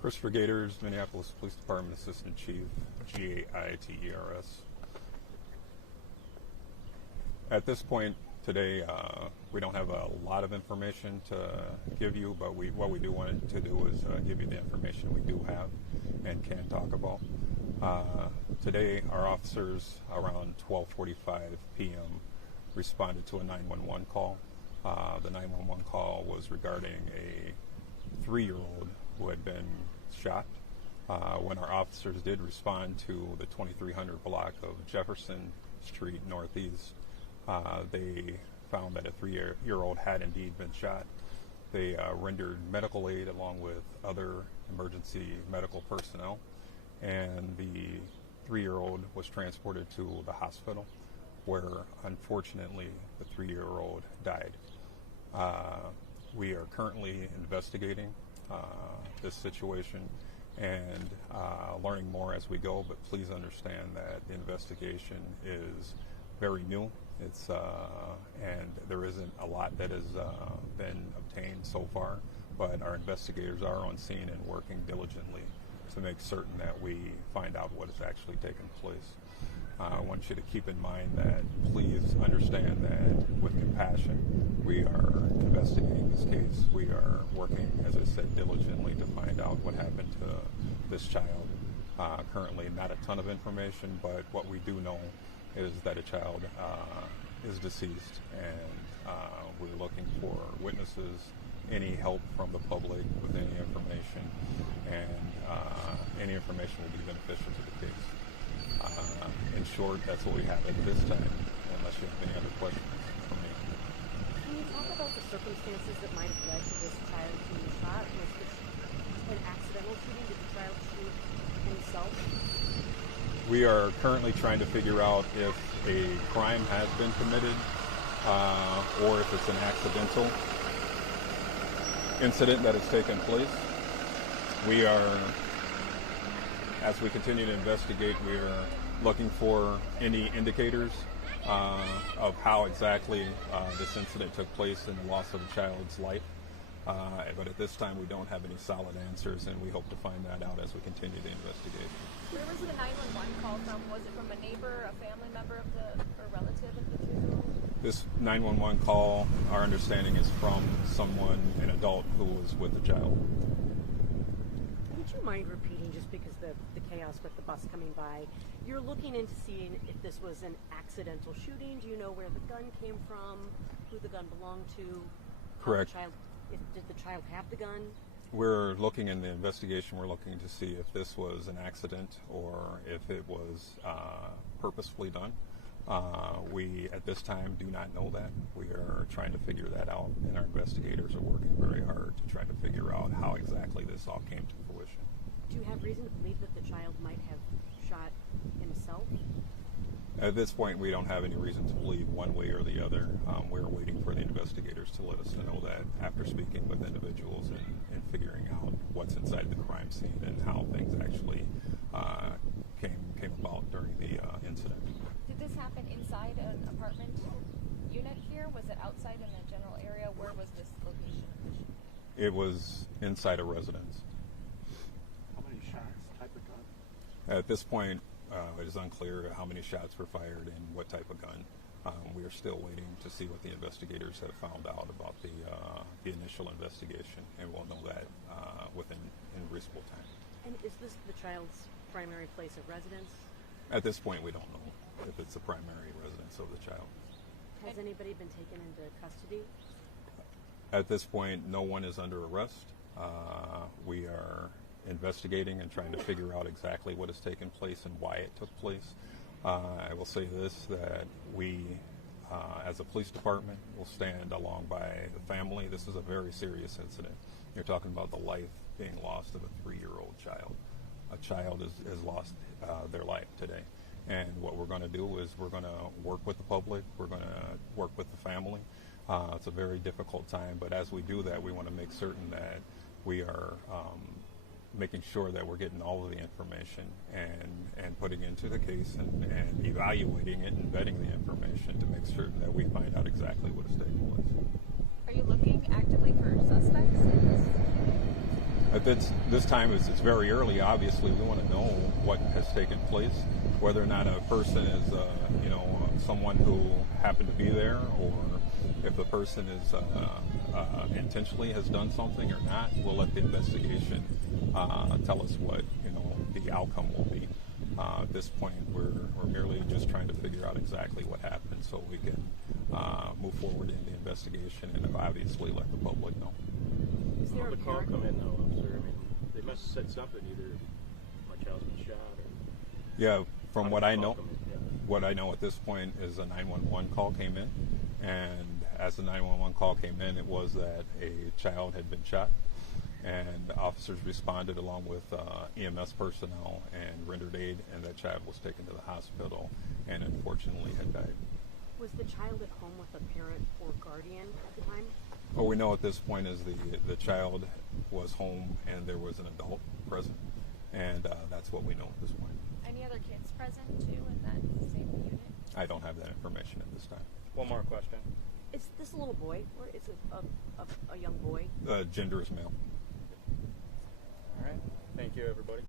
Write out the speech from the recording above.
Christopher Gators, Minneapolis Police Department Assistant Chief, GAITERS. At this point today, we don't have a lot of information to give you, but what we do want to do is give you the information we do have and can talk about. Today, our officers around 12:45 p.m. responded to a 911 call. The 911 call was regarding a 3-year-old who had been shot. When our officers did respond to the 2300 block of Jefferson Street Northeast, they found that a 3-year-old had indeed been shot. They rendered medical aid along with other emergency medical personnel, and the 3-year-old was transported to the hospital, where unfortunately the 3-year-old died. We are currently investigating this situation and learning more as we go, but please understand that the investigation is very new. And there isn't a lot that has been obtained so far, but our investigators are on scene and working diligently to make certain that we find out what has actually taken place. I want you to keep in mind that please understand that with compassion, we are investigating this case. We are working, as I said, diligently to find out what happened to this child. Currently, not a ton of information, but what we do know is that a child is deceased, and we're looking for witnesses, any help from the public with any information, and any information will be beneficial to the case. In short, that's what we have at this time, unless you have any other questions for me. Can you talk about the circumstances that might have led to this child being shot? Was this an accidental shooting? Did the child shoot himself? We are currently trying to figure out if a crime has been committed or if it's an accidental incident that has taken place. We are, as we continue to investigate, we are looking for any indicators of how exactly this incident took place and the loss of a child's life. But at this time, we don't have any solid answers, and we hope to find that out as we continue the investigation. Where was the 911 call from? Was it from a neighbor, a family member of or relative of the 2-year-old? This 911 call, our understanding, is from someone, an adult, who was with the child. Would you mind repeating, just because the chaos with the bus coming by, you're looking into seeing if this was an accidental shooting? Do you know where the gun came from, who the gun belonged to? Correct. Did the child have the gun? We're looking in the investigation, we're looking to see if this was an accident or if it was purposefully done. We, at this time, do not know that. We are trying to figure that out, and our investigators are working very hard to try to figure out how exactly this all came to fruition. Do you have reason to believe that the child might have shot himself? At this point, we don't have any reason to believe one way or the other. We're waiting for the investigators to let us know that after speaking with individuals and figuring out what's inside the crime scene and how things actually came about during the incident. Did this happen inside an apartment unit here? Was it outside in a general area? Where was this location of the shooting? It was inside a residence. How many shots, type of gun? At this point, it is unclear how many shots were fired and what type of gun. We are still waiting to see what the investigators have found out about the initial investigation, and we'll know that in reasonable time. And is this the child's primary place of residence? At this point, we don't know if it's the primary residence of the child. Has anybody been taken into custody? At this point, no one is under arrest. We are investigating and trying to figure out exactly what has taken place and why it took place. I will say this, that we, as a police department, will stand along by the family. This is a very serious incident. You're talking about the life being lost of a 3-year-old child. A child has lost their life today. And what we're going to do is we're going to work with the public. We're going to work with the family. It's a very difficult time, but as we do that, we want to make certain that we are making sure that we're getting all of the information and putting into the case and evaluating it and vetting the information to make certain that we find out exactly what is taking place. Are you looking actively for suspects in this shooting? This time it's very early. Obviously, we want to know what has taken place, whether or not a person is, someone who happened to be there, or if the person is intentionally has done something or not. We'll let the investigation tell us what the outcome will be. At this point, we're merely just trying to figure out exactly what happened, so we can move forward in the investigation and obviously let the public know. Is there How a did the call parent? come in, though, officer? I mean, they must have said something, either my child's been shot or... Yeah, from How what did the I call know, come in? Yeah. what I know at this point is a 911 call came in, and as the 911 call came in, it was that a child had been shot, and officers responded along with EMS personnel and rendered aid, and that child was taken to the hospital and unfortunately had died. Was the child at home with a parent or guardian at the time? What we know at this point is the child was home and there was an adult present, and that's what we know at this point. Any other kids present too in that same unit? I don't have that information at this time. One more question. Is this a little boy, or is it a young boy? Gender is male. All right. Thank you, everybody.